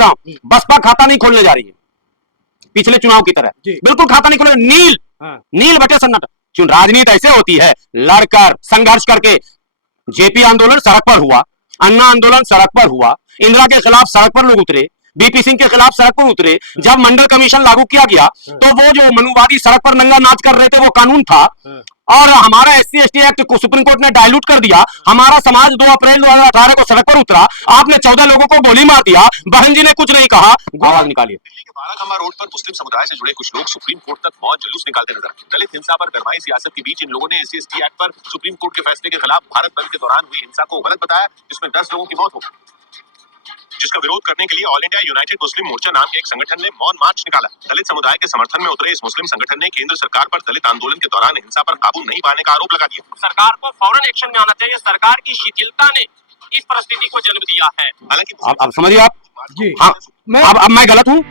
रहा हूं, बसपा खाता नहीं खोलने जा रही है पिछले चुनाव की तरह, बिल्कुल खाता नहीं खोलने, नील नील बटे सन्नाटा। राजनीति ऐसे होती है, लड़कर संघर्ष करके। जेपी आंदोलन सड़क पर हुआ, अन्ना आंदोलन सड़क पर हुआ, इंदिरा के खिलाफ सड़क पर लोग उतरे, बीपी सिंह के खिलाफ सड़क पर उतरे। जब मंडल कमीशन लागू किया गया तो वो जो मनुवादी सड़क पर नंगा नाच कर रहे थे वो कानून था, और हमारा SC ST एक्ट को सुप्रीम कोर्ट ने डायलूट कर दिया। हमारा समाज 2 अप्रैल 2018 को सड़क पर उतरा, आपने 14 लोगों को गोली मार दिया, बहन जी ने कुछ नहीं कहा, आवाज निकालिए। दिल्ली के बाराखंबा रोड पर मुस्लिम समुदाय से जुड़े कुछ लोग सुप्रीम कोर्ट तक मौन जुलूस निकालते नजर आए। दलित हिंसा पर गरमाई सियासत के बीच इन लोगों ने SC ST एक्ट पर सुप्रीम कोर्ट के फैसले के खिलाफ भारत बंद के दौरान हुई हिंसा को गलत बताया, जिसमें 10 लोगों की मौत हो गई, जिसका विरोध करने के लिए ऑल इंडिया यूनाइटेड मुस्लिम मोर्चा नाम के एक संगठन ने मौन मार्च निकाला। दलित समुदाय के समर्थन में उतरे इस मुस्लिम संगठन ने केंद्र सरकार पर दलित आंदोलन के दौरान हिंसा पर काबू नहीं पाने का आरोप लगा दिया। सरकार को फौरन एक्शन में आना चाहिए, सरकार की शिथिलता ने इस परिस्थिति को जन्म दिया है। हालांकि आप समझिए, आप जी हाँ, अब मैं गलत हूँ?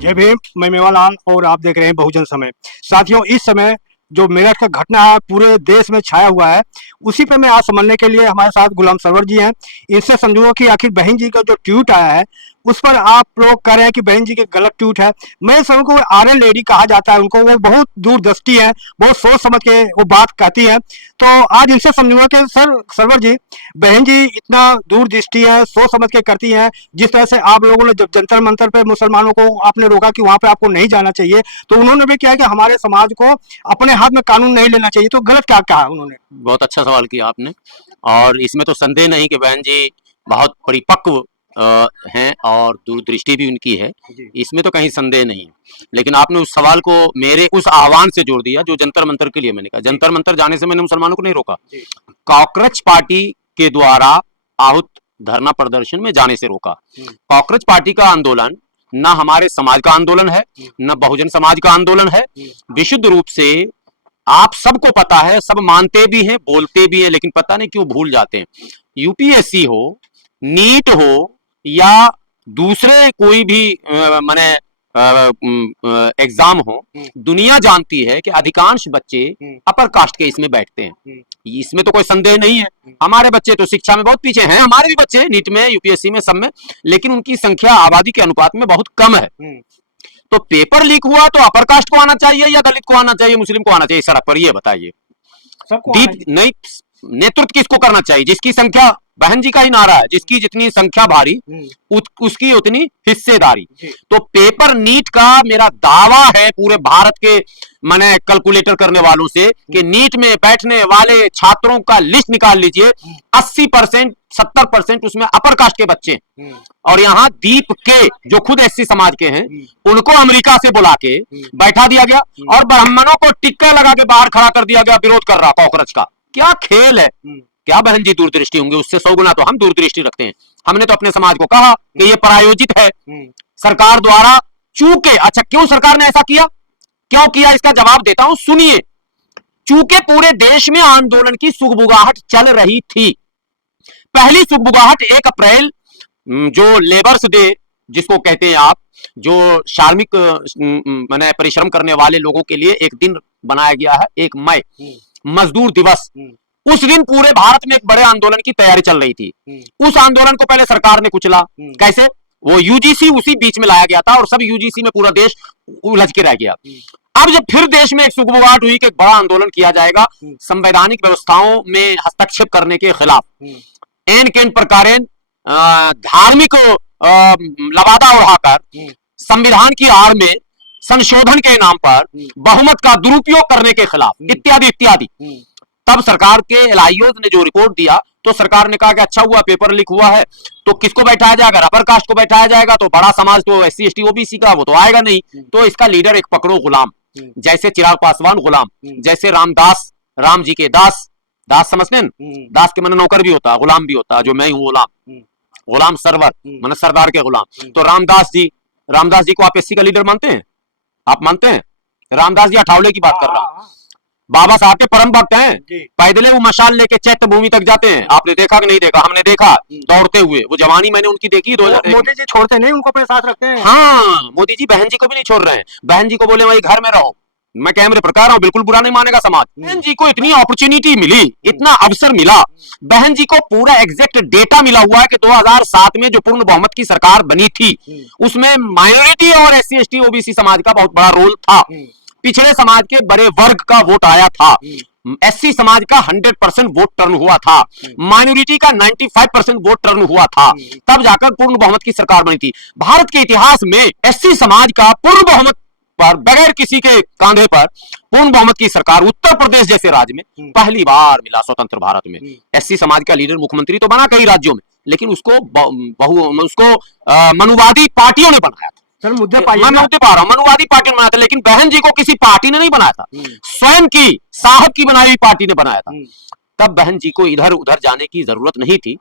जय भीम, मैं मेवालाल और आप देख रहे हैं बहुजन समय। साथियों, इस समय जो मेरठ का घटना है पूरे देश में छाया हुआ है, उसी पे मैं आज समझने के लिए हमारे साथ गुलाम सरवर जी हैं। इनसे समझूंगा कि आखिर बहन जी का जो ट्वीट आया है उस पर आप लोग कह रहे हैं कि बहन जी के गलत ट्वीट है। मैं समझ RN लेडी कहा जाता है उनको, वो बहुत दूरदृष्टि है, बहुत सोच समझ के वो बात कहती है। तो आज इनसे समझूंगा कि सरवर जी, बहन जी इतना दूरदृष्टि है, सोच समझ के करती हैं। जिस तरह से आप लोगों ने जब जंतर मंतर पे मुसलमानों को आपने रोका कि वहां पे आपको नहीं जाना चाहिए, तो उन्होंने भी क्या है कि हमारे समाज को अपने हाथ में कानून नहीं लेना चाहिए, तो गलत क्या कहा उन्होंने? बहुत अच्छा सवाल किया आपने, और इसमें तो संदेह नहीं कि बहन जी बहुत परिपक्व हैं और दूरदृष्टि भी उनकी है, इसमें तो कहीं संदेह नहीं है। लेकिन आपने उस सवाल को मेरे उस आह्वान से जोड़ दिया जो जंतर मंतर के लिए मैंने कहा। जंतर मंतर जाने से मैंने मुसलमानों को नहीं रोका, कॉकरोच पार्टी के द्वारा आहूत धरना प्रदर्शन में जाने से रोका। कॉकरोच पार्टी का आंदोलन न हमारे समाज का आंदोलन है, न बहुजन समाज का आंदोलन है। विशुद्ध रूप से आप सबको पता है, सब मानते भी हैं, बोलते भी हैं, लेकिन पता नहीं क्यों भूल जाते हैं। UPSC हो, नीट हो, या दूसरे कोई भी माने एग्जाम हो, दुनिया जानती है कि अधिकांश बच्चे अपर कास्ट के इसमें बैठते हैं, इसमें तो कोई संदेह नहीं है। हमारे बच्चे तो शिक्षा में बहुत पीछे हैं, हमारे भी बच्चे नीट में, UPSC में, सब में, लेकिन उनकी संख्या आबादी के अनुपात में बहुत कम है। तो पेपर लीक हुआ तो अपर कास्ट को आना चाहिए या दलित को आना चाहिए, मुस्लिम को आना चाहिए सड़क पर, ये बताइए। नहीं, नेतृत्व किसको करना चाहिए? जिसकी संख्या, बहन जी का ही नारा है, जिसकी जितनी संख्या भारी उसकी उतनी हिस्सेदारी। तो पेपर नीट का मेरा दावा है पूरे भारत के मैंने कैलकुलेटर करने वालों से कि नीट में बैठने वाले छात्रों का लिस्ट निकाल लीजिए, 80% 70% उसमें अपर कास्ट के बच्चे, और यहाँ दीप के जो खुद SC समाज के हैं उनको अमेरिका से बुला के बैठा दिया गया, और ब्राह्मणों को टिक्का लगा के बाहर खड़ा कर दिया गया विरोध कर रहा कॉकरोच का। क्या खेल है? क्या बहन जी दूरदृष्टि होंगे? उससे 100 गुना तो हम दूरदृष्टि रखते हैं। हमने तो अपने समाज को कहा कि ये प्रायोजित है सरकार द्वारा, चूंकि अच्छा क्यों सरकार ने ऐसा किया, क्यों किया, इसका जवाब देता हूं, सुनिए। चूंकि पूरे देश में आंदोलन की सुगबुगाहट चल रही थी। पहली सुगबुगाहट 1 अप्रैल जो लेबर्स डे जिसको कहते हैं आप, जो श्रमिक माने परिश्रम करने वाले लोगों के लिए एक दिन बनाया गया है, 1 मई मजदूर दिवस। उस दिन पूरे भारत में एक बड़े आंदोलन की तैयारी चल रही थी। उस आंदोलन को पहले सरकार ने कुचला। कैसे? वो UGC उसी बीच में लाया गया था और सब UGC में पूरा देश उलझ के रह गया। अब जब फिर देश में एक सुगबुगाहट हुई कि एक बड़ा आंदोलन किया जाएगा संवैधानिक व्यवस्थाओं में हस्तक्षेप करने के खिलाफ, एन केन प्रकारेण धार्मिक लबादा उड़ाकर संविधान की आड़ में संशोधन के नाम पर बहुमत का दुरुपयोग करने के खिलाफ, इत्यादि इत्यादि। तब सरकार के LIO ने जो रिपोर्ट दिया तो सरकार ने कहा कि अच्छा हुआ पेपर लीक हुआ है, तो किसको बैठाया जाएगा? अपर कास्ट को बैठाया जाएगा, तो बड़ा समाज तो SC ST OBC का वो तो आएगा नहीं, तो इसका लीडर एक पकड़ो गुलाम, जैसे चिराग पासवान गुलाम, जैसे रामदास, राम जी के दास, दास समझते हैं, दास के मन नौकर भी होता है, गुलाम भी होता है, जो मैं हूं गुलाम, गुलाम सरवर मन सरदार के गुलाम। तो रामदास जी को आप SC का लीडर मानते हैं? आप मानते हैं? रामदास जी अठावले की बात कर रहा हूं। बाबा साहब के परम भक्त हैं, पैदल वो मशाल लेके चैत्य भूमि तक जाते हैं। आपने देखा कि नहीं देखा? हमने देखा दौड़ते हुए, वो जवानी मैंने उनकी देखी। 2001 मोदी जी छोड़ते नहीं, उनको अपने साथ रखते हैं। हाँ, मोदी जी बहन जी को भी नहीं छोड़ रहे हैं। बहन जी को बोले वही घर में रहो, मैं कैमरे पर कह रहा हूं, बिल्कुल बुरा नहीं मानेगा समाज। बहन जी को इतनी अपॉर्चुनिटी मिली, इतना अवसर मिला, बहन जी को पूरा एग्जैक्ट डेटा मिला हुआ है कि 2007 में जो पूर्ण बहुमत की सरकार बनी थी उसमें माइनॉरिटी और SC ST OBC समाज का बहुत बड़ा रोल था, पिछड़े समाज के बड़े वर्ग का वोट आया था, SC समाज का 100% वोट टर्न हुआ था, माइनॉरिटी का 95% वोट टर्न हुआ था, तब जाकर पूर्ण बहुमत की सरकार बनी थी। भारत के इतिहास में SC समाज का पूर्ण बहुमत पर बगैर किसी के कांधे पर पूर्ण बहुमत की सरकार उत्तर प्रदेश जैसे राज्य में पहली बार मिला स्वतंत्र भारत में। SC समाज का लीडर मुख्यमंत्री तो बना कई राज्यों में, लेकिन उसको मनुवादी पार्टियों ने बनाया था। सर मुद्दे मैं मुद्दे पा रहा हूं, मनुवादी पार्टी ने बनाया था, लेकिन बहन जी को किसी पार्टी ने नहीं बनाया था, स्वयं की साहब की बनाई हुई पार्टी ने बनाया था। तब बहन जी को इधर उधर जाने की जरूरत नहीं थी।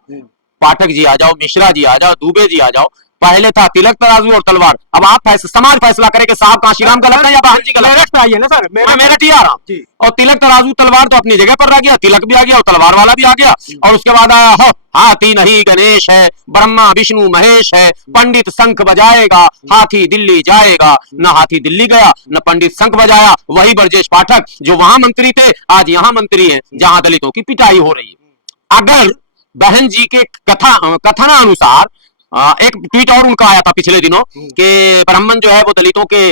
पाठक जी आ जाओ, मिश्रा जी आ जाओ, दुबे जी आ जाओ, पहले था तिलक तराजू और तलवार, अब आप समाज फैसला करे कि साहब कांशीराम का लगता है या बहन जी का लगता है ना सर, मैं मेरठ ही आ रहा हूं। और तिलक तराजू तलवार तो अपनी जगह पर रह गया, तिलक भी आ गया और तलवार वाला भी आ गया, और उसके बाद आया हाथी नहीं गणेश है, ब्रह्मा विष्णु महेश है, पंडित शंख बजाएगा, हाथी दिल्ली जाएगा। न हाथी दिल्ली गया, न पंडित शंख बजाया, वही ब्रजेश पाठक जो वहां मंत्री थे आज यहां मंत्री हैं, जहां दलितों की पिटाई हो रही है। अगर बहन जी के कथनानुसार एक ट्वीट और उनका आया था पिछले दिनों कि ब्राह्मण जो है वो दलितों के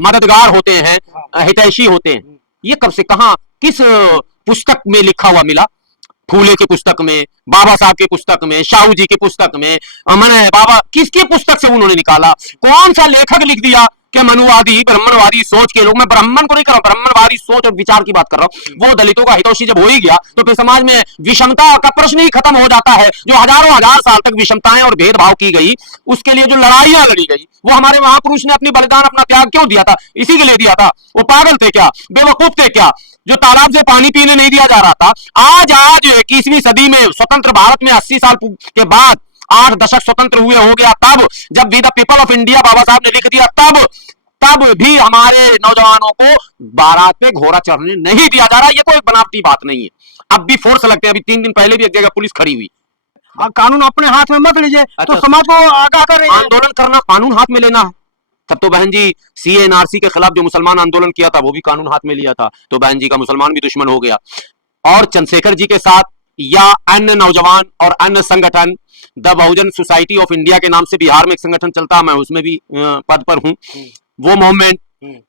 मददगार होते हैं, हितैषी होते हैं। ये कब से कहां किस पुस्तक में लिखा हुआ मिला? फूले की पुस्तक में, बाबा साहब की पुस्तक में, शाहू जी की पुस्तक में, मैंने बाबा किसकी पुस्तक से उन्होंने निकाला? कौन सा लेखक लिख दिया कि मनुवादी ब्राह्मणवादी सोच के लोग, मैं ब्राह्मण को नहीं कर रहा हूं, ब्राह्मणवादी सोच और विचार की बात कर रहा हूं, वो दलितों का हितैषी जब हो ही गया तो फिर समाज में विषमता का प्रश्न ही खत्म हो जाता है। जो हजारों हजार साल तक विषमताएं और भेदभाव की गई, उसके लिए जो लड़ाइयां लड़ी गई, वो हमारे महापुरुष ने अपनी बलिदान, अपना त्याग क्यों दिया था? इसी के लिए दिया था। वो पागल थे क्या? बेवकूफ थे क्या जो तालाब से पानी पीने नहीं दिया जा रहा था? आज 21वीं सदी में स्वतंत्र भारत में 80 साल के बाद 8 दशक स्वतंत्र हुए हो गया, तब जब we the people of India Baba Saheb ने लिख दिया, तब भी हमारे नौजवानों को बारात पे घोड़ा चढ़ने नहीं दिया जा रहा। ये कोई बनावटी बात नहीं है। अब भी फोर्स लगते हैं। अभी 3 दिन पहले भी एक जगह पुलिस खड़ी हुई। कानून अपने हाथ में मत लीजिए। अच्छा, तो समाज को आगाह करें। आंदोलन करना कानून हाथ में लेना है। तब तो बहन जी CA NRC के खिलाफ जो मुसलमान आंदोलन किया था वो भी कानून हाथ में लिया था, तो बहन जी का मुसलमान भी दुश्मन हो गया। और चंद्रशेखर जी के साथ या अन्य नौजवान और अन्य संगठन, the Bahujan society of India के नाम से बिहार में एक संगठन चलता है, मैं उसमें भी पद पर हूं, वो मूवमेंट,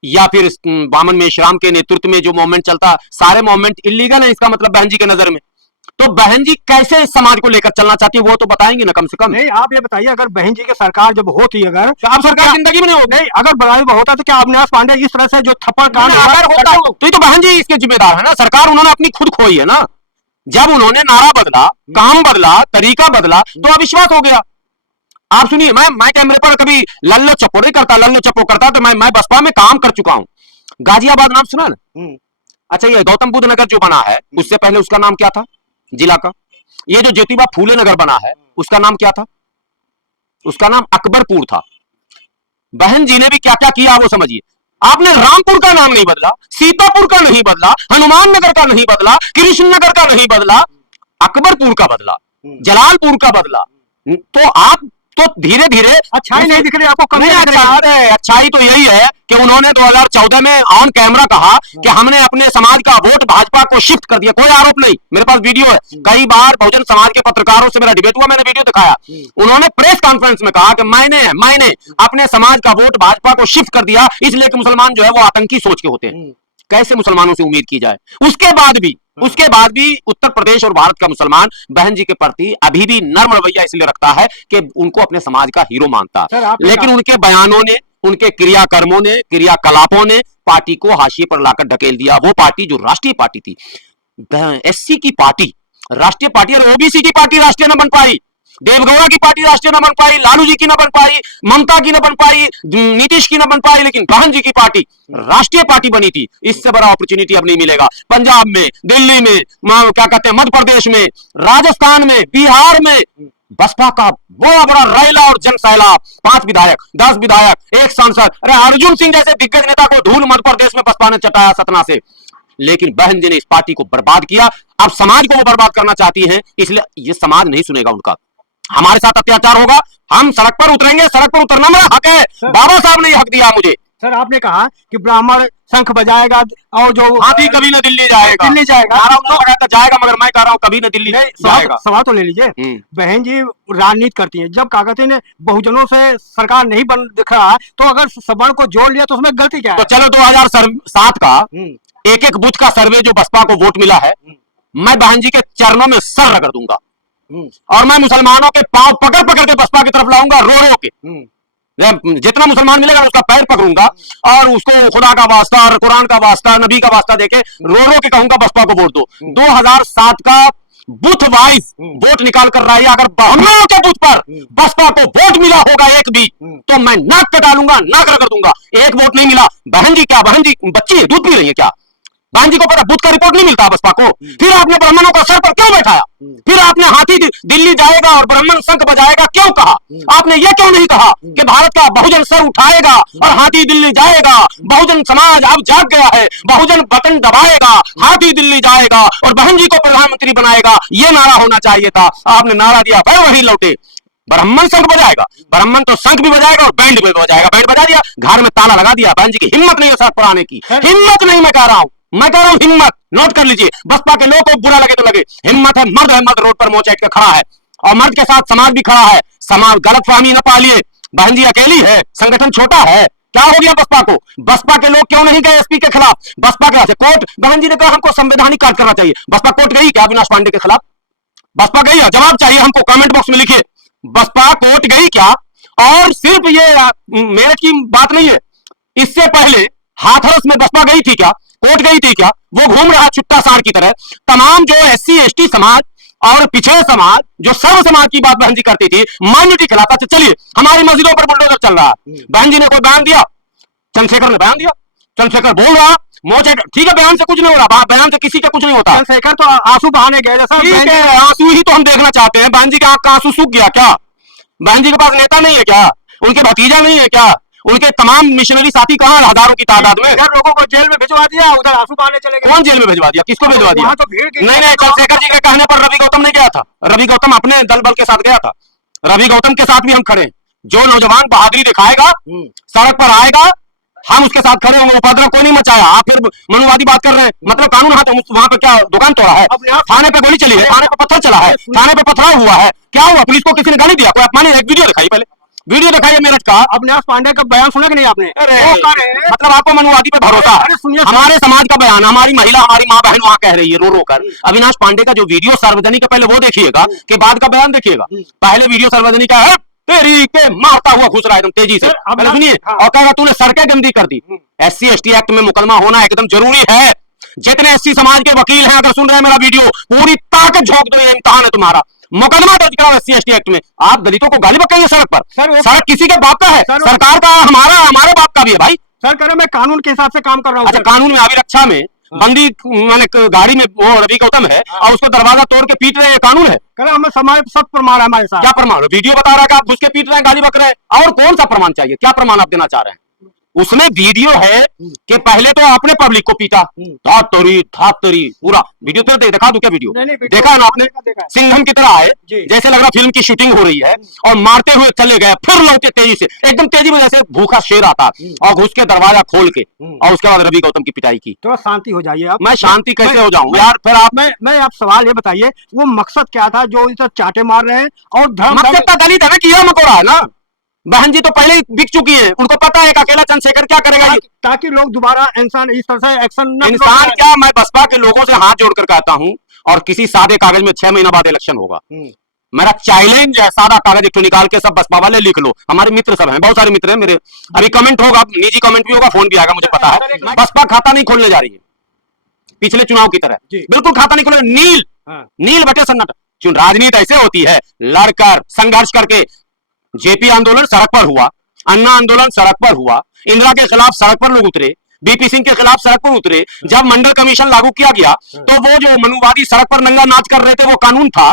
या फिर बामन मेश्राम के नेतृत्व में जो मूवमेंट चलता, सारे मूवमेंट इलीगल है। इसका मतलब बहन जी के नजर में तो बहन जी कैसे समाज को लेकर चलना चाहती है वो तो बताएंगे ना कम से कम। नहीं, आप ये बताइए, अगर बहन जी की सरकार जब होती, अगर तो आप सरकार जिंदगी में नहीं होगी। नहीं, अगर बड़ाई में होता तो क्या अविनाश पांडे इस तरह से जो थप्पड़ कांड अगर होता तो ये तो बहन जी इसके जिम्मेदार है ना। सरकार उन्होंने अपनी खुद खोई है ना। जब उन्होंने नारा बदला, काम बदला, तरीका बदला तो अविश्वास हो गया। आप सुनिए, मैं कैमरे पर कभी लल्लो चप्पो नहीं करता, लल्लो चप्पो करता तो मैं बसपा में काम कर चुका हूं। गाजियाबाद नाम सुना ना? अच्छा, ये गौतम बुद्ध नगर जो बना है उससे पहले उसका नाम क्या था जिला का? ये जो ज्योतिबा फूले नगर बना है उसका नाम क्या था? उसका नाम अकबरपुर था। बहन जी ने भी क्या क्या किया वो समझिए। आपने रामपुर का नाम नहीं बदला, सीतापुर का नहीं बदला, हनुमान नगर का नहीं बदला, कृष्ण नगर का नहीं बदला, अकबरपुर का बदला, जलालपुर का बदला। तो आप तो धीरे धीरे अच्छाई नहीं दिख रही आपको? कमी नहीं, अच्छाई तो यही है कि उन्होंने 2014 में ऑन कैमरा कहा कि हमने अपने समाज का वोट भाजपा को शिफ्ट कर दिया। कोई आरोप नहीं, मेरे पास वीडियो है। कई बार बहुजन समाज के पत्रकारों से मेरा डिबेट हुआ, मैंने वीडियो दिखाया। उन्होंने प्रेस कॉन्फ्रेंस में कहा कि मैंने अपने समाज का वोट भाजपा को शिफ्ट कर दिया, इसलिए कि मुसलमान जो है वो आतंकी सोच के होते हैं। कैसे मुसलमानों से उम्मीद की जाए? उसके बाद भी उत्तर प्रदेश और भारत का मुसलमान बहन जी के प्रति अभी भी नर्म रवैया इसलिए रखता है कि उनको अपने समाज का हीरो मानता है। लेकिन उनके बयानों ने, उनके क्रियाकर्मों ने, क्रियाकलापों ने पार्टी को हाशिए पर लाकर ढकेल दिया। वो पार्टी जो राष्ट्रीय पार्टी थी, SC की पार्टी राष्ट्रीय पार्टी, और OBC की पार्टी राष्ट्रीय न बन पाई, देवगौड़ा की पार्टी राष्ट्रीय न बन पाई, लालू जी की न बन पाई, ममता की न बन पाई, नीतीश की न बन पाई, लेकिन बहन जी की पार्टी राष्ट्रीय पार्टी बनी थी। इससे बड़ा अपॉर्चुनिटी अब नहीं मिलेगा। पंजाब में, दिल्ली में, क्या कहते हैं, मध्य प्रदेश में, राजस्थान में, बिहार में बसपा का बड़ा रैला और जन सैलाब, 5 विधायक, 10 विधायक, 1 सांसद। अरे अर्जुन सिंह जैसे दिग्गज नेता को धूल मध्य प्रदेश में बसपा ने चटाया सतना से। लेकिन बहन जी ने इस पार्टी को बर्बाद किया। अब समाज को वो बर्बाद करना चाहती है, इसलिए ये समाज नहीं सुनेगा उनका। हमारे साथ अत्याचार होगा, हम सड़क पर उतरेंगे। सड़क पर उतरना मेरा हक है। बाबा साहब ने हक दिया मुझे। सर, आपने कहा कि ब्राह्मण शंख बजाएगा और जो हाथी कभी न दिल्ली जाएगा, दिल्ली जाएगा। नारा उन लोगों का कहता जाएगा, मगर मैं कह रहा हूँ कभी न दिल्ली जाएगा। सवाल तो ले लीजिए, बहन जी राजनीति करती है, जब कागती ने बहुजनों से सरकार नहीं बन दिख रहा है, तो अगर सवर्ण को जोड़ लिया तो उसमें गलती क्या है? तो चलो 2007 का एक एक बूथ का सर्वे जो बसपा को वोट मिला है, मैं बहन जी के चरणों में सर रगड़ दूंगा और मैं मुसलमानों के पांव पकड़ पकड़ के बसपा की तरफ लाऊंगा, रो रो के। जितना मुसलमान मिलेगा उसका पैर पकड़ूंगा और उसको खुदा का वास्ता और कुरान का वास्ता, नबी का वास्ता देके रो रो के कहूंगा बसपा को वोट दो। 2007 का बूथ वाइज वोट निकाल कर रहा है, अगर ब्राह्मणों के बूथ पर बसपा को वोट मिला होगा एक भी, तो मैं नाक कटा लूंगा, नाक रगड़ दूंगा। एक वोट नहीं मिला। बहन जी क्या, बहन जी बच्ची है, दूध पी रही है क्या? बहन जी को पता बूथ का रिपोर्ट नहीं मिलता बसपा को, फिर आपने ब्राह्मणों को सर पर क्यों बैठाया? फिर आपने हाथी दिल्ली जाएगा और ब्राह्मण शंख बजाएगा क्यों कहा? आपने यह क्यों नहीं कहा कि भारत का बहुजन सर उठाएगा और हाथी दिल्ली जाएगा? बहुजन समाज अब जाग गया है, बहुजन बटन दबाएगा, हाथी दिल्ली जाएगा और बहन जी को प्रधानमंत्री बनाएगा, यह नारा होना चाहिए था। आपने नारा दिया, फिर वही लौटे। ब्राह्मण शंख बजाएगा, ब्राह्मण तो शंख भी बजाएगा और बैंड भी बजाएगा। बैंड बजा दिया, घर में ताला लगा दिया। बहन जी की हिम्मत नहीं है सड़क पर आने की, हिम्मत नहीं। मैं कह रहा हूं हिम्मत। नोट कर लीजिए, बसपा के लोगों को बुरा लगे तो लगे, हिम्मत है, मर्द रोड पर मोचा के खड़ा है और मर्द के साथ समाज भी खड़ा है। समाज गलतफहमी न पालिए, बहन जी अकेली है, संगठन छोटा है। क्या हो गया बसपा को? बसपा के लोग क्यों नहीं गए एसपी के खिलाफ? बसपा के कोर्ट, बहन जी ने कहा हमको संवैधानिक कार्य करना चाहिए। बसपा कोर्ट गई क्या अविनाश पांडे के खिलाफ? बसपा गई है? जवाब चाहिए हमको, कमेंट बॉक्स में लिखिए, बसपा कोर्ट गई क्या? और सिर्फ ये मेरठ की बात नहीं है, इससे पहले हाथरस में बसपा गई थी क्या? कोर्ट गई थी क्या? वो घूम रहा छुट्टा सार की तरह। तमाम जो SC ST समाज और पिछड़े समाज जो सर्व समाज की बात बहन जी करती थी, माइनॉरिटी खिलाफ। चलिए, हमारी मस्जिदों पर बुलडोजर चल रहा है, बहन जी ने कोई बयान दिया? चंद्रशेखर ने बयान दिया, चंद्रशेखर बोल रहा मोचे, ठीक है, बयान से कुछ नहीं हो रहा, बयान से किसी का कुछ नहीं होता। चंद्रशेखर तो आंसू बहाने गए, ठीक है, आंसू ही तो हम देखना चाहते हैं। बहन जी का आंख का आंसू सूख गया क्या? बहन जी के पास नेता नहीं है क्या? उनके भतीजा नहीं है क्या? उनके तमाम मिशनरी साथी कहां, हजारों की तादाद में? लोगों को जेल में भिजवा दिया, उधर आंसू बहाने चले गए। कौन जेल में भिजवा दिया? किसको भिजवा दिया? तो भीड़ नहीं, चंद्रशेखर जी के कहने पर रवि गौतम ने गया था। रवि गौतम अपने दल बल के साथ गया था। रवि गौतम के साथ भी हम खड़े। जो नौजवान बहादुरी दिखाएगा, सड़क पर आएगा, हम उसके साथ खड़े होंगे। उपद्रव कोई नहीं मचाया। आप फिर मनुवादी बात कर रहे हैं, मतलब कानून हाथ वहां पे क्या दुकान तोड़ा है? थाने पे गोली चली है, थाने पे पत्थर चला है, थाने पे पथराव हुआ है, क्या हुआ? पुलिस को किसी ने गाली दिया? कोई अपमानित? एक वीडियो दिखाई, पहले वीडियो दिखाइए मेरठ का। अविनाश पांडे का बयान सुना कि नहीं आपने? मतलब आपको मनुवादी पे भरोसा? हमारे समाज का बयान, हमारी महिला, हमारी माँ बहन वहां कह रही है रो रो कर। अविनाश पांडे का जो वीडियो सार्वजनिक है, पहले वो देखिएगा के बाद का बयान देखिएगा। पहले वीडियो सार्वजनिक है, तेरी के मारता हुआ घुस रहा है एकदम तेजी से, सुनिए, और कहेगा तूने सड़कें गंदी कर दी। SC ST एक्ट में मुकदमा होना एकदम जरूरी है। जितने SC समाज के वकील हैं, अगर सुन रहे हैं मेरा वीडियो, पूरी ताकत झोंक दो, इम्तिहान है तुम्हारा। मुकदमा दर्ज कराओ SC ST एक्ट में। आप दलितों को गाली बकेंगे सड़क पर? सड़क किसी के बाप का है? सरकार का, हमारे बाप का भी है भाई। सर कह रहे मैं कानून के हिसाब से काम कर रहा हूँ। अच्छा, कानून में अभिरक्षा में बंदी मैंने गाड़ी में वो रवि गौतम है और उसको दरवाजा तोड़ के पीट रहे हैं, कानून है? कह रहे हमें समय सब प्रमाण है हमारे साथ। क्या प्रमाण? वीडियो बता रहा है कि आप घुस के पीट रहे हैं, गाली बक रहे हैं, और कौन सा प्रमाण चाहिए? क्या प्रमाण आप देना चाह रहे हैं? उसमें वीडियो है कि पहले तो आपने पब्लिक को पीटा, धातरी पूरा वीडियो तो देखा दू क्या? वीडियो देखा है ना आपने? सिंघम की तरह है, जैसे लग रहा फिल्म की शूटिंग हो रही है, और मारते हुए चले गए, फिर लौटे तेजी से, एकदम तेजी में, जैसे भूखा शेर आता, और घुस के दरवाजा खोल के, और उसके बाद रवि गौतम की पिटाई की। तो शांति हो जाइए आप। मैं शांति कैसे हो जाऊं यार? फिर आप मैं आप सवाल ये बताइए, वो मकसद क्या था जो इसे चाटे मार रहे हैं? और मकसद तो दलित है ना, कीड़ा मकोड़ा है ना। बहन जी तो पहले ही बिक चुकी है, उनको पता है कि अकेला चंद्रशेखर क्या करेगा, ताकि लोग दोबारा इंसान इस तरह से एक्शन न। इंसान क्या, मैं बसपा के लोगों से हाथ जोड़कर कहता हूं, और किसी सादे कागज में 6 महीना बाद इलेक्शन होगा। मेरा चैलेंज है, सादा कागज एक निकाल के सब बसपा वाले लिख लो। हमारे मित्र सब हैं, बहुत सारे मित्र हैं मेरे। अभी कमेंट होगा, निजी कमेंट भी होगा, फोन भी आएगा, मुझे पता है। बसपा खाता नहीं खोलने जा रही है पिछले चुनाव की तरह, बिल्कुल खाता नहीं खोलने। नील बटे सन्नाटा। राजनीति ऐसे होती है, लड़कर संघर्ष करके। जेपी आंदोलन सड़क पर हुआ, अन्ना आंदोलन सड़क पर हुआ, इंदिरा के खिलाफ सड़क पर लोग उतरे, बीपी सिंह के खिलाफ सड़क पर उतरे। जब मंडल कमीशन लागू किया गया, तो वो जो मनुवादी सड़क पर नंगा नाच कर रहे थे, वो कानून था।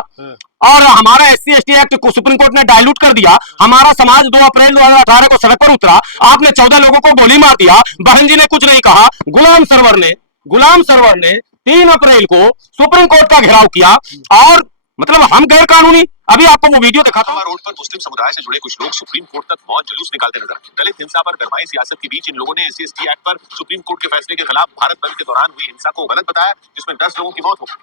और हमारा SC ST एक्ट को सुप्रीम कोर्ट ने डायलूट कर दिया। हमारा समाज 2 अप्रैल 2018 को सड़क पर उतरा। आपने 14 लोगों को गोली मार दिया, बहन जी ने कुछ नहीं कहा। गुलाम सरवर ने 3 अप्रैल को सुप्रीम कोर्ट का घेराव किया, और मतलब हम गैर कानूनी। अभी आपको वो वीडियो दिखाता हूँ। रोड पर मुस्लिम समुदाय से जुड़े कुछ लोग सुप्रीम कोर्ट तक मौन जुलूस निकालते नजर आए। दलित हिंसा पर गरमाई सियासत के बीच इन लोगों ने SC/ST एक्ट पर सुप्रीम कोर्ट के फैसले के खिलाफ भारत बंद के दौरान हुई हिंसा को गलत बताया, जिसमें 10 लोगों की मौत हो गई,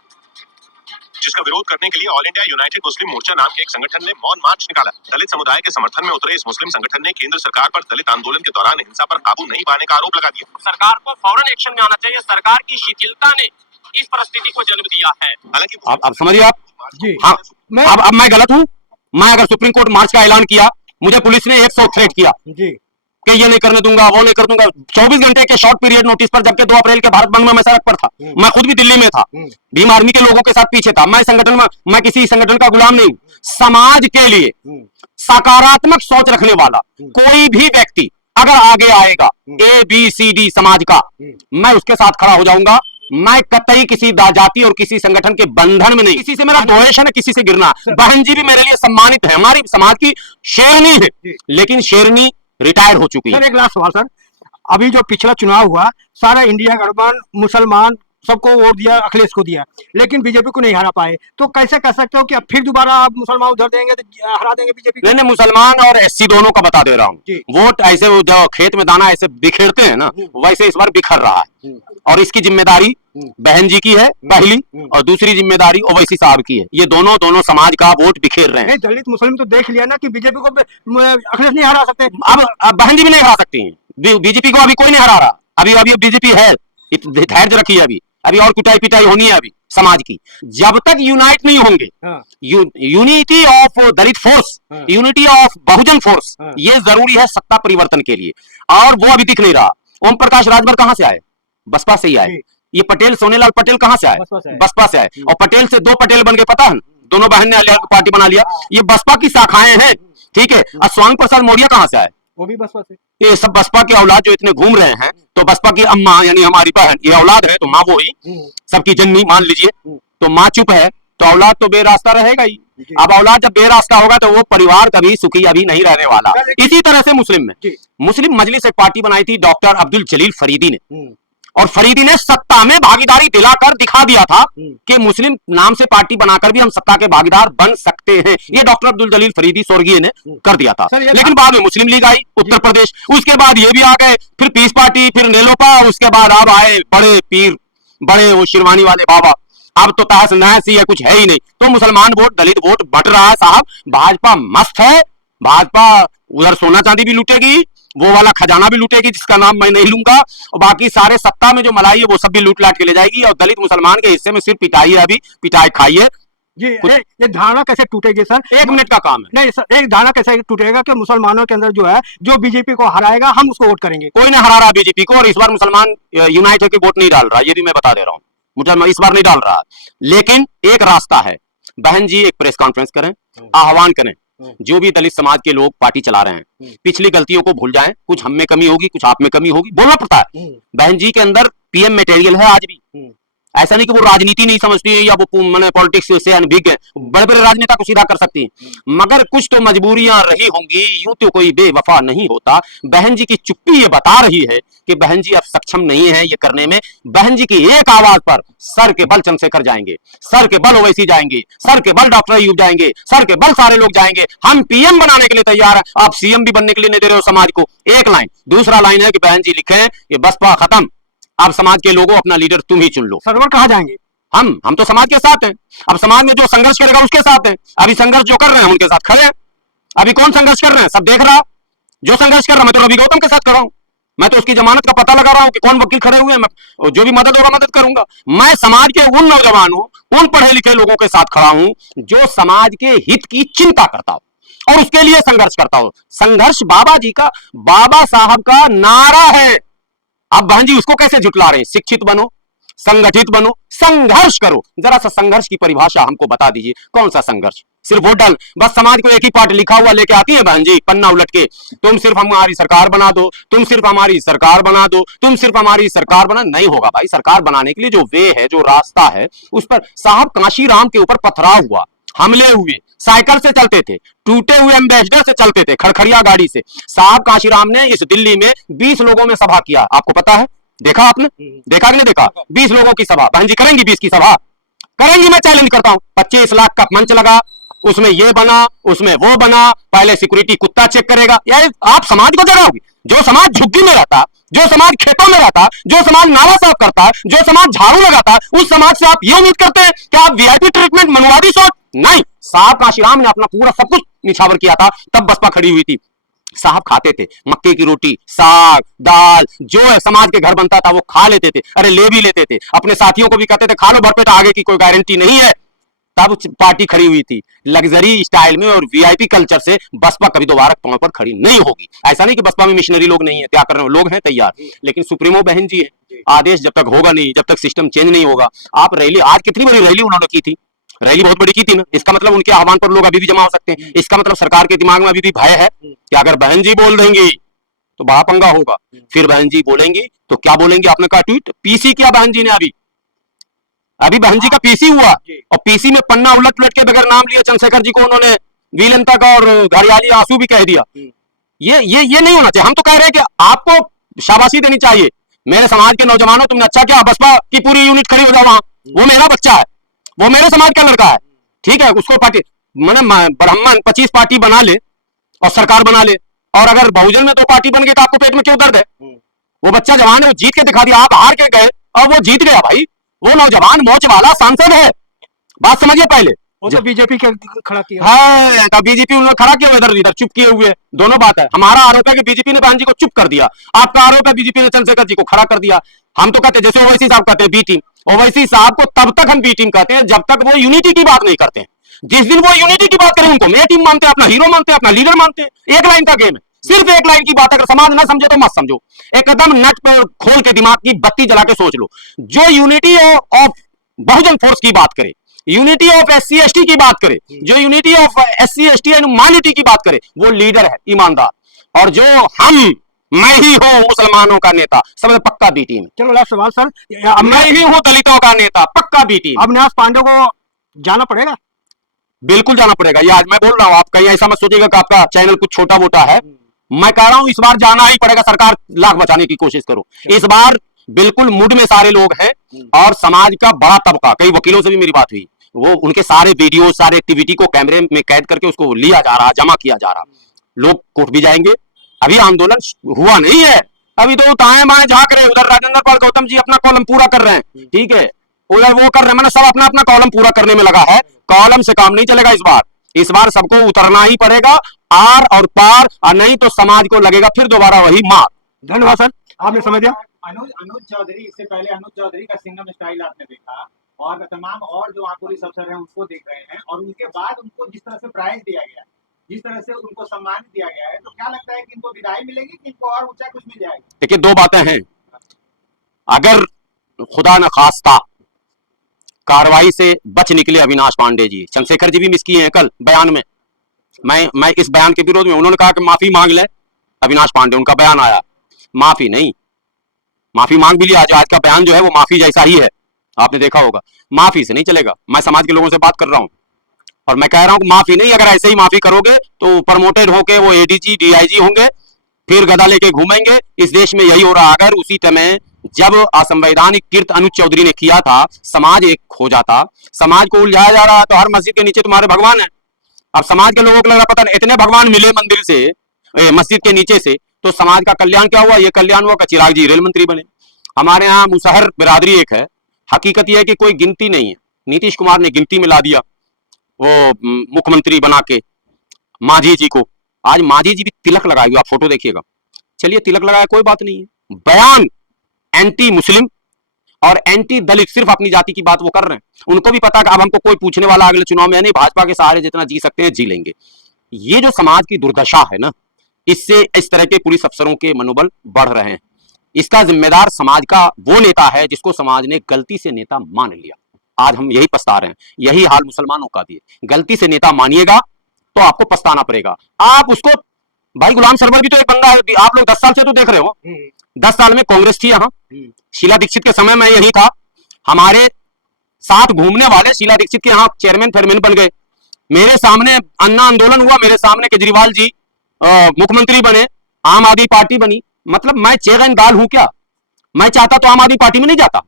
जिसका विरोध करने के लिए ऑल इंडिया यूनाइटेड मुस्लिम मोर्चा नाम के एक संगठन ने मौन मार्च निकाला। दलित समुदाय के समर्थन में उतरे इस मुस्लिम संगठन ने केंद्र सरकार पर दलित आंदोलन के दौरान हिंसा पर काबू नहीं पाने का आरोप लगा दिया। सरकार को फौरन एक्शन में आना चाहिए। सरकार की शिथिलता ने इस परिस्थिति को जन्म दिया है। हालांकि अब समझिए आप। जी हाँ, मैं अब मैं गलत हूँ? मैं अगर सुप्रीम कोर्ट मार्च का ऐलान किया, मुझे पुलिस ने 100 थ्रेट किया जी कि ये नहीं करने दूंगा, वो नहीं कर दूंगा, 24 घंटे के शॉर्ट पीरियड नोटिस पर, जबकि 2 अप्रैल के भारत बंद में मैं सड़क पर था। मैं खुद भी दिल्ली में था, भीम आर्मी के लोगों के साथ पीछे था। मैं संगठन में, मैं किसी संगठन का गुलाम नहीं। समाज के लिए सकारात्मक सोच रखने वाला कोई भी व्यक्ति अगर आगे आएगा, ABCD समाज का, मैं उसके साथ खड़ा हो जाऊंगा। मैं कतई किसी जाति और किसी संगठन के बंधन में नहीं। किसी से मेरा द्वेष है, किसी से गिरना। बहन जी भी मेरे लिए सम्मानित है, हमारी समाज की शेरनी है, लेकिन शेरनी रिटायर हो चुकी है। सर एक लास्ट सवाल सर, अभी जो पिछला चुनाव हुआ, सारा इंडिया गठबंधन मुसलमान सबको वोट दिया, अखिलेश को दिया, लेकिन बीजेपी को नहीं हरा पाए, तो कैसे कह सकते हो कि अब फिर दोबारा आप मुसलमान उधर देंगे तो हरा देंगे बीजेपी? नहीं, मुसलमान और SC दोनों का बता दे रहा हूँ। वोट ऐसे वो जो खेत में दाना ऐसे बिखेरते हैं ना, वैसे इस बार बिखर रहा है। और इसकी जिम्मेदारी बहन जी की है पहली, और दूसरी जिम्मेदारी ओवैसी साहब की है। ये दोनों समाज का वोट बिखेर रहे हैं। दलित मुस्लिम तो देख लिया ना कि बीजेपी को अखिलेश नहीं हरा सकते। अब बहन जी भी नहीं हरा सकती है बीजेपी को। अभी कोई नहीं हरा रहा। अभी बीजेपी है, धैर्य रखिए। अभी और कुटाई पिटाई होनी है अभी समाज की। जब तक यूनाइट नहीं होंगे, unity of Dalit force, unity of Bahujan force, ये जरूरी है सत्ता परिवर्तन के लिए, और वो अभी दिख नहीं रहा। ओम प्रकाश राजभर कहां से आए? बसपा से ही आए। ये पटेल, सोनेलाल पटेल कहां से आए? बसपा से आए। और पटेल से 2 पटेल बन के, पता है, दोनों बहन ने पार्टी बना लिया। ये बसपा की शाखाएं हैं, ठीक है। और स्वामी प्रसाद मौर्य कहां से आए? वो भी बसपा से। ये सब बसपा की औलाद जो इतने घूम रहे हैं, तो बसपा की अम्मा यानी हमारी बहन, ये औलाद है तो माँ वो ही सबकी जननी मान लीजिए। तो माँ चुप है तो औलाद तो बेरास्ता रहेगा ही। अब औलाद जब बेरास्ता होगा तो वो परिवार कभी सुखी अभी नहीं रहने वाला। इसी तरह से मुस्लिम में, मुस्लिम मजलिस एक पार्टी बनाई थी डॉक्टर अब्दुल जलील फरीदी ने, और फरीदी ने सत्ता में भागीदारी दिलाकर दिखा दिया था कि मुस्लिम नाम से पार्टी बनाकर भी हम सत्ता के भागीदार बन सकते हैं। ये डॉक्टर अब्दुल जलील फरीदी स्वर्गीय ने कर दिया था। लेकिन बाद में मुस्लिम लीग आई उत्तर प्रदेश, उसके बाद ये भी आ गए, फिर पीस पार्टी, फिर नेलोपा, उसके बाद अब आए बड़े पीर, बड़े वो शिरवानी वाले बाबा। अब तो तहस नहस ही है, कुछ है ही नहीं। तो मुसलमान वोट, दलित वोट बट रहा है साहब। भाजपा मस्त है, भाजपा उधर सोना चांदी भी लूटेगी, वो वाला खजाना भी लूटेगी जिसका नाम मैं नहीं लूंगा, और बाकी सारे सत्ता में जो मलाई है वो सब भी लूट लाट के ले जाएगी। और दलित मुसलमान के हिस्से में सिर्फ पिटाई है, अभी पिटाई खाइए। ये धारणा कैसे टूटेगी सर? 1 मिनट का काम है। नहीं सर, एक धारणा कैसे टूटेगा कि मुसलमानों के अंदर जो है, जो बीजेपी को हराएगा हम उसको वोट करेंगे? कोई नहीं हरा रहा बीजेपी को, और इस बार मुसलमान यूनाइट होकर वोट नहीं डाल रहा, ये भी मैं बता दे रहा हूँ। मुझे इस बार नहीं डाल रहा, लेकिन एक रास्ता है। बहन जी एक प्रेस कॉन्फ्रेंस करें, आह्वान करें, जो भी दलित समाज के लोग पार्टी चला रहे हैं, पिछली गलतियों को भूल जाएं। कुछ हम में कमी होगी, कुछ आप में कमी होगी, बोलना पड़ता है। बहन जी के अंदर PM मटेरियल है आज भी। ऐसा नहीं कि वो राजनीति नहीं समझती है या वो मैंने पॉलिटिक्स से अनभिज्ञ है, बड़े बड़े राजनेता को सीधा कर सकती है, मगर कुछ तो मजबूरियां रही होंगी। यूं तो कोई बेवफा नहीं होता। बहन जी की चुप्पी ये बता रही है कि बहन जी अब सक्षम नहीं है ये करने में। बहन जी की एक आवाज पर सर के बल चंद्रशेखर जाएंगे, सर के बल ओवैसी जाएंगे, सर के बल डॉक्टर अयूब जाएंगे, सर के बल सारे लोग जाएंगे। हम PM बनाने के लिए तैयार है, आप CM भी बनने के लिए नहीं दे रहे हो समाज को। एक लाइन। दूसरा लाइन है कि बहन जी लिखे कि बसपा खत्म, अब समाज के लोगों अपना लीडर तुम ही चुन लो। सरवर कहाँ जाएंगे? हम तो समाज के साथ हैं। अब समाज में जो संघर्ष करेगा उसके साथ हैं। अभी संघर्ष जो कर रहे हैं हम उनके साथ खड़े हैं। अभी कौन संघर्ष कर रहे हैं सब देख रहा। जो संघर्ष कर रहा मैं तो रवि गौतम के साथ खड़ा हूं। मैं तो उसकी जमानत का पता लगा रहा हूं कि कौन वकील खड़े हुए हैं। मैं जो भी मदद होगा मदद करूंगा। मैं समाज के उन नौजवानों, उन पढ़े लिखे लोगों के साथ खड़ा हूं जो समाज के हित की चिंता करता हो और उसके लिए संघर्ष करता हो। संघर्ष बाबा जी का, बाबा साहब का नारा है। अब बहन जी उसको कैसे झुटला रहे हैं? शिक्षित बनो, संगठित बनो, संघर्ष करो। जरा सा संघर्ष की परिभाषा हमको बता दीजिए। कौन सा संघर्ष? सिर्फ वोट डाल, बस समाज को एक ही पार्ट लिखा हुआ लेके आती है बहन जी पन्ना उलट के, तुम सिर्फ हमारी सरकार बना दो, तुम सिर्फ हमारी सरकार बना दो, तुम सिर्फ हमारी सरकार बना। नहीं होगा भाई। सरकार बनाने के लिए जो वे है, जो रास्ता है, उस पर साहब कांशीराम के ऊपर पथराव हुआ, हमले हुए, साइकिल से चलते थे, टूटे हुए एम्बेसडर से चलते थे, खड़खड़िया गाड़ी से। साहब कांशीराम ने इस दिल्ली में 20 लोगों में सभा किया। आपको पता है? देखा आपने? देखा कि नहीं देखा? 20 लोगों की सभा। बहन जी करेंगी 20 की सभा? करेंगी, मैं चैलेंज करता हूं। 25 लाख का मंच लगा, उसमें ये बना, उसमें वो बना, पहले सिक्योरिटी कुत्ता चेक करेगा। यार आप समाज को जगाओगे। जो समाज झुग्गी में रहता, जो समाज खेतों में रहता, जो समाज नाला साफ करता, जो समाज झाड़ू लगाता, उस समाज से आप ये उम्मीद करते हैं कि आप वीआईपी ट्रीटमेंट, मनवादी सोच? नहीं। साहब काशीराम ने अपना पूरा सब कुछ निछावर किया था, तब बसपा खड़ी हुई थी। साहब खाते थे मक्के की रोटी, साग, दाल, जो है समाज के घर बनता था वो खा लेते थे। अरे ले भी लेते थे, अपने साथियों को भी कहते थे खा लो भरपेट, आगे की कोई गारंटी नहीं है। तब पार्टी खड़ी हुई थी लग्जरी स्टाइल में और वीआईपी कल्चर से। बसपा कभी दोबारा पांव पर खड़ी नहीं होगी। ऐसा नहीं कि बसपा में मिशनरी लोग नहीं है, क्या कर रहे हो, लोग हैं तैयार, लेकिन सुप्रीमो बहन जी है। आदेश जब तक होगा नहीं, जब तक सिस्टम चेंज नहीं होगा। आप रैली, आज कितनी बड़ी रैली उन्होंने की थी, रैली बहुत बड़ी की थी ना। इसका मतलब उनके आह्वान पर लोग अभी भी जमा हो सकते हैं। इसका मतलब सरकार के दिमाग में अभी भी भय है कि अगर बहन जी बोल देंगी तो बड़ा पंगा होगा। फिर बहन जी बोलेंगी तो क्या बोलेंगी, आपने कहा ट्वीट पीसी किया बहन जी ने। अभी बहन जी का पीसी हुआ और पीसी में पन्ना उलट पुलट के बगैर नाम लिया चंद्रशेखर जी को उन्होंने वीलंता का और घड़ियाली आंसू भी कह दिया। ये नहीं होना चाहिए। हम तो कह रहे हैं कि आपको शाबाशी देनी चाहिए। मेरे समाज के नौजवानों, तुमने अच्छा किया, बसपा की पूरी यूनिट खड़ी हो जाओ वहां। वो मेरा बच्चा है, वो मेरे समाज का लड़का है, ठीक है। उसको पार्टी मैंने ब्राह्मण 25 पार्टी बना ले और सरकार बना ले, और अगर बहुजन में 2 पार्टी बन गई तो आपको पेट में क्यों दर्द है? वो बच्चा जवान है, वो जीत के दिखा दिया। आप हार के गए और वो जीत गया भाई। वो नौजवान मोच वाला सांसद है, बात समझिए पहले। वो तो बीजेपी के खड़ा किया है, तो बीजेपी उन्होंने खड़ा किया, इधर इधर चुप किए हुए, दोनों बात है। हमारा आरोप है कि बीजेपी ने बहन जी को चुप कर दिया, आपका आरोप है बीजेपी ने चंद्रशेखर जी को खड़ा कर दिया। हम तो कहते हैं, जैसे ओवैसी साहब कहते हैं बी टीम, ओवैसी साहब को तब तक हम बी टीम कहते हैं जब तक वो यूनिटी की बात नहीं करते हैं। जिस दिन वो यूनिटी की बात करें उनको मैं टीम मानते हैं, अपना हीरो मानते हैं, अपना लीडर मानते हैं। एक लाइन का गेम है, सिर्फ एक लाइन की बात। अगर समाज ना समझे तो मत समझो, एकदम नट पर खोल के दिमाग की बत्ती जला के सोच लो। जो यूनिटी ऑफ बहुजन फोर्स की बात करे, यूनिटी ऑफ एससी एसटी की बात करे, जो unity of SC ST and minority की बात करे, वो लीडर है ईमानदार। और जो मैं ही हूं मुसलमानों का नेता, सब पक्का बी टीम। चलो लास्ट सवाल सर, मैं ही हूं दलितों का नेता, पक्का बी टीम। अविनाश पांडे को जाना पड़ेगा? बिल्कुल जाना पड़ेगा। ये आज मैं बोल रहा हूं, आप कहीं ऐसा मत सोचिएगा कि आपका चैनल कुछ छोटा मोटा है। मैं कह रहा हूं इस बार जाना ही पड़ेगा। सरकार लाख बचाने की कोशिश करो इस बार। बिल्कुल मूड में सारे लोग हैं और समाज का बड़ा तबका, कई वकीलों से भी मेरी बात हुई, वो उनके सारे वीडियो, सारे एक्टिविटी को कैमरे में कैद करके उसको लिया जा रहा, जमा किया जा रहा। लोग कोर्ट भी जाएंगे। अभी आंदोलन हुआ नहीं है, अभी तो दाएं बाएं झांक रहे। उधर राजेंद्र पाल गौतम जी अपना कॉलम पूरा कर रहे हैं, ठीक है, उधर वो कर रहे हैं, मैंने सब अपना अपना कॉलम पूरा करने में लगा है। कॉलम से काम नहीं चलेगा इस बार सबको उतरना ही पड़ेगा आर और पार, और नहीं तो समाज को लगेगा फिर दोबारा वही मार। धन्यवाद सर, आपने समय दिया। अनुज चौधरी, इससे पहले अनुज चौधरी का सिंघम स्टाइल आपने देखा और तमाम और जो वहाँ पुलिस अफसर हैं उसको देख रहे हैं, और उनके बाद उनको जिस तरह से प्राइज दिया गया, जिस तरह से उनको सम्मान दिया गया है, तो क्या लगता है कि इनको विदाई मिलेगी कि इनको और ऊंचा कुछ मिल जाएगा? देखिए, 2 बातें हैं। अगर खुदा न खास्ता कार्रवाई से बच निकले अविनाश पांडे जी, चंद्रशेखर जी भी मिस किए हैं कल बयान में। मैं इस बयान के विरोध में, उन्होंने कहा कि माफी मांग ले अविनाश पांडे, उनका बयान आया, माफी नहीं, माफी मांग भी लिया। आज का बयान जो है वो माफी जैसा ही है, आपने देखा होगा। माफी से नहीं चलेगा। मैं समाज के लोगों से बात कर रहा हूं और मैं कह रहा हूं कि माफी नहीं, अगर ऐसे ही माफी करोगे तो प्रमोटेड होके वो एडीजी डीआईजी होंगे, फिर गदा लेके घूमेंगे। इस देश में यही हो रहा। अगर उसी समय जब असंवैधानिक कृत्य अनुज चौधरी ने किया था, समाज एक हो जाता, समाज को उलझाया जा रहा है तो हर मस्जिद के नीचे तुम्हारे भगवान है। अब समाज के लोगों को लग रहा पता नहीं इतने भगवान मिले मंदिर से, मस्जिद के नीचे से, तो समाज का कल्याण क्या हुआ? ये कल्याण हुआ कि चिराग जी रेल मंत्री बने। हमारे यहाँ मुसहर बिरादरी एक है। हकीकत यह है कि कोई गिनती नहीं है। नीतीश कुमार ने गिनती में ला दिया वो मुख्यमंत्री बना के मांझी जी को। आज मांझी जी भी तिलक लगाए हुए, आप फोटो देखिएगा। चलिए तिलक लगाया, कोई बात नहीं है। बयान एंटी मुस्लिम और एंटी दलित, सिर्फ अपनी जाति की बात वो कर रहे हैं। उनको भी पता है कि अब हमको कोई पूछने वाला अगले चुनाव में नहीं, भाजपा के सहारे जितना जी सकते हैं जी लेंगे। ये जो समाज की दुर्दशा है ना, इससे इस तरह के पुलिस अफसरों के मनोबल बढ़ रहे हैं। इसका जिम्मेदार समाज का वो नेता है जिसको समाज ने गलती से नेता मान लिया। आज हम यही पछता रहे हैं। यही हाल मुसलमानों का भी है। गलती से नेता मानिएगा तो आपको पछताना पड़ेगा। आप उसको, भाई गुलाम सरवर भी तो एक बंदा है, आप लोग 10 साल से तो देख रहे हो। 10 साल में कांग्रेस थी यहाँ, शीला दीक्षित के समय मैं यही था। हमारे साथ घूमने वाले शीला दीक्षित के यहाँ चेयरमैन फेयरमैन बन गए। मेरे सामने अन्ना आंदोलन हुआ, मेरे सामने केजरीवाल जी मुख्यमंत्री बने, आम आदमी पार्टी बनी। मतलब मैं चेगन दाल हूं क्या? मैं चाहता तो आम आदमी पार्टी में नहीं जाता।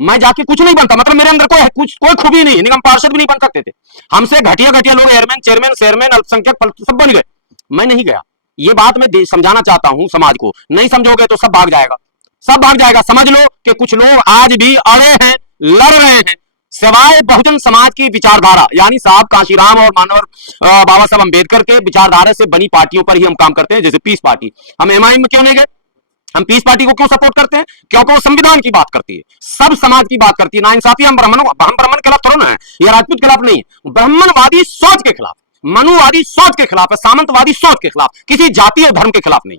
मैं जाके कुछ नहीं बनता, मतलब मेरे अंदर कोई खूबी नहीं है, निगम पार्षद भी नहीं बन सकते थे। हमसे घटिया घटिया लोग एयरमैन, चेयरमैन, शेयरमैन, अल्पसंख्यक सब बन गए, मैं नहीं गया। ये बात मैं समझाना चाहता हूं समाज को, नहीं समझोगे तो सब भाग जाएगा, सब भाग जाएगा। समझ लो कि कुछ लोग आज भी अड़े हैं, लड़ रहे हैं, सिवाय बहुजन समाज की विचारधारा यानी साहब कांशीराम और मानवर बाबा साहब अंबेडकर के विचारधारा से बनी पार्टियों पर ही हम काम करते हैं। जैसे पीस पार्टी, हम एमआईएम में क्यों नहीं गए? हम पीस पार्टी को क्यों सपोर्ट करते हैं? क्योंकि वो संविधान की बात करती है, सब समाज की बात करती है। ना इंसाफी हम ब्राह्मण के खिलाफ थोड़ा ना है, या राजपूत के खिलाफ नहीं है, ब्राह्मणवादी सोच के खिलाफ, मनुवादी सोच के खिलाफ है, सामंतवादी सोच के खिलाफ, किसी जाति और धर्म के खिलाफ नहीं।